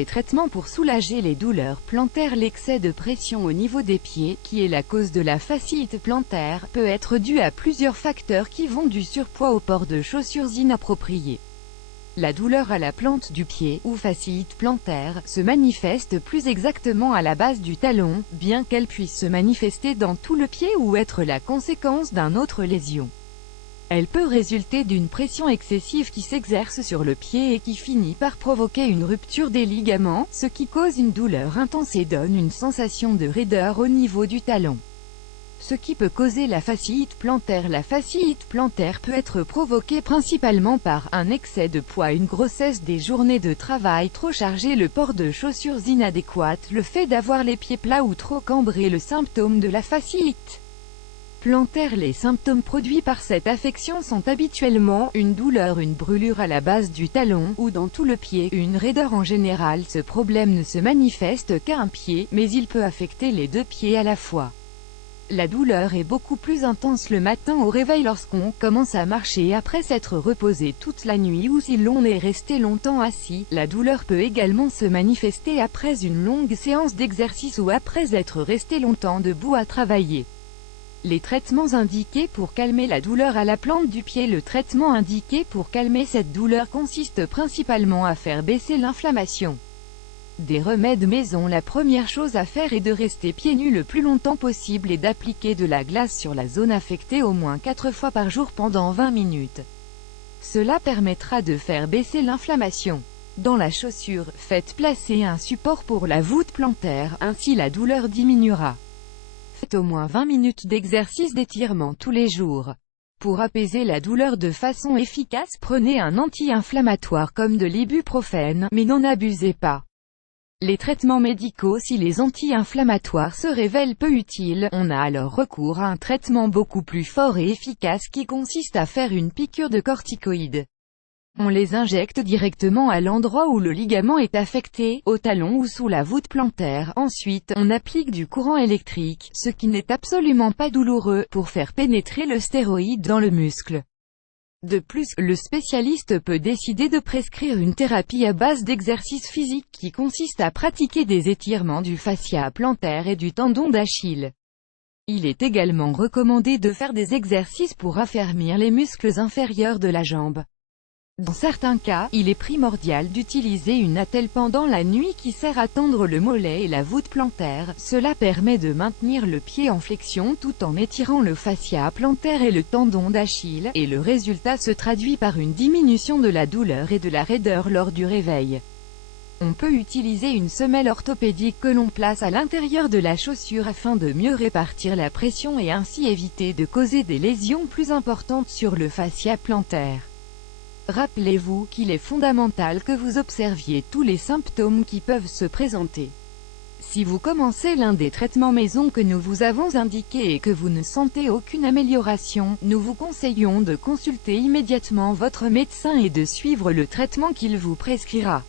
des traitements pour soulager les douleurs plantaires. L'excès de pression au niveau des pieds, qui est la cause de la fasciite plantaire, peut être dû à plusieurs facteurs qui vont du surpoids au port de chaussures inappropriées. La douleur à la plante du pied, ou fasciite plantaire, se manifeste plus exactement à la base du talon, bien qu'elle puisse se manifester dans tout le pied ou être la conséquence d'une autre lésion. Elle peut résulter d'une pression excessive qui s'exerce sur le pied et qui finit par provoquer une rupture des ligaments, ce qui cause une douleur intense et donne une sensation de raideur au niveau du talon. Ce qui peut causer la fasciite plantaire. La fasciite plantaire peut être provoquée principalement par un excès de poids, une grossesse, des journées de travail trop chargées, le port de chaussures inadéquates, le fait d'avoir les pieds plats ou trop cambrés. Le symptôme de la fasciite plantaire. Les symptômes produits par cette affection sont habituellement une douleur, une brûlure à la base du talon, ou dans tout le pied, une raideur. En général, ce problème ne se manifeste qu'à un pied, mais il peut affecter les deux pieds à la fois. La douleur est beaucoup plus intense le matin au réveil lorsqu'on commence à marcher après s'être reposé toute la nuit ou si l'on est resté longtemps assis. La douleur peut également se manifester après une longue séance d'exercice ou après être resté longtemps debout à travailler. Les traitements indiqués pour calmer la douleur à la plante du pied. Le traitement indiqué pour calmer cette douleur consiste principalement à faire baisser l'inflammation. Des remèdes maison. La première chose à faire est de rester pieds nus le plus longtemps possible et d'appliquer de la glace sur la zone affectée au moins 4 fois par jour pendant 20 minutes. Cela permettra de faire baisser l'inflammation. Dans la chaussure, faites placer un support pour la voûte plantaire, ainsi la douleur diminuera. Faites au moins 20 minutes d'exercice d'étirement tous les jours. Pour apaiser la douleur de façon efficace, prenez un anti-inflammatoire comme de l'ibuprofène, mais n'en abusez pas. Les traitements médicaux. Si les anti-inflammatoires se révèlent peu utiles, on a alors recours à un traitement beaucoup plus fort et efficace qui consiste à faire une piqûre de corticoïdes. On les injecte directement à l'endroit où le ligament est affecté, au talon ou sous la voûte plantaire. Ensuite, on applique du courant électrique, ce qui n'est absolument pas douloureux, pour faire pénétrer le stéroïde dans le muscle. De plus, le spécialiste peut décider de prescrire une thérapie à base d'exercices physiques qui consiste à pratiquer des étirements du fascia plantaire et du tendon d'Achille. Il est également recommandé de faire des exercices pour affermir les muscles inférieurs de la jambe. Dans certains cas, il est primordial d'utiliser une attelle pendant la nuit qui sert à tendre le mollet et la voûte plantaire. Cela permet de maintenir le pied en flexion tout en étirant le fascia plantaire et le tendon d'Achille, et le résultat se traduit par une diminution de la douleur et de la raideur lors du réveil. On peut utiliser une semelle orthopédique que l'on place à l'intérieur de la chaussure afin de mieux répartir la pression et ainsi éviter de causer des lésions plus importantes sur le fascia plantaire. Rappelez-vous qu'il est fondamental que vous observiez tous les symptômes qui peuvent se présenter. Si vous commencez l'un des traitements maison que nous vous avons indiqués et que vous ne sentez aucune amélioration, nous vous conseillons de consulter immédiatement votre médecin et de suivre le traitement qu'il vous prescrira.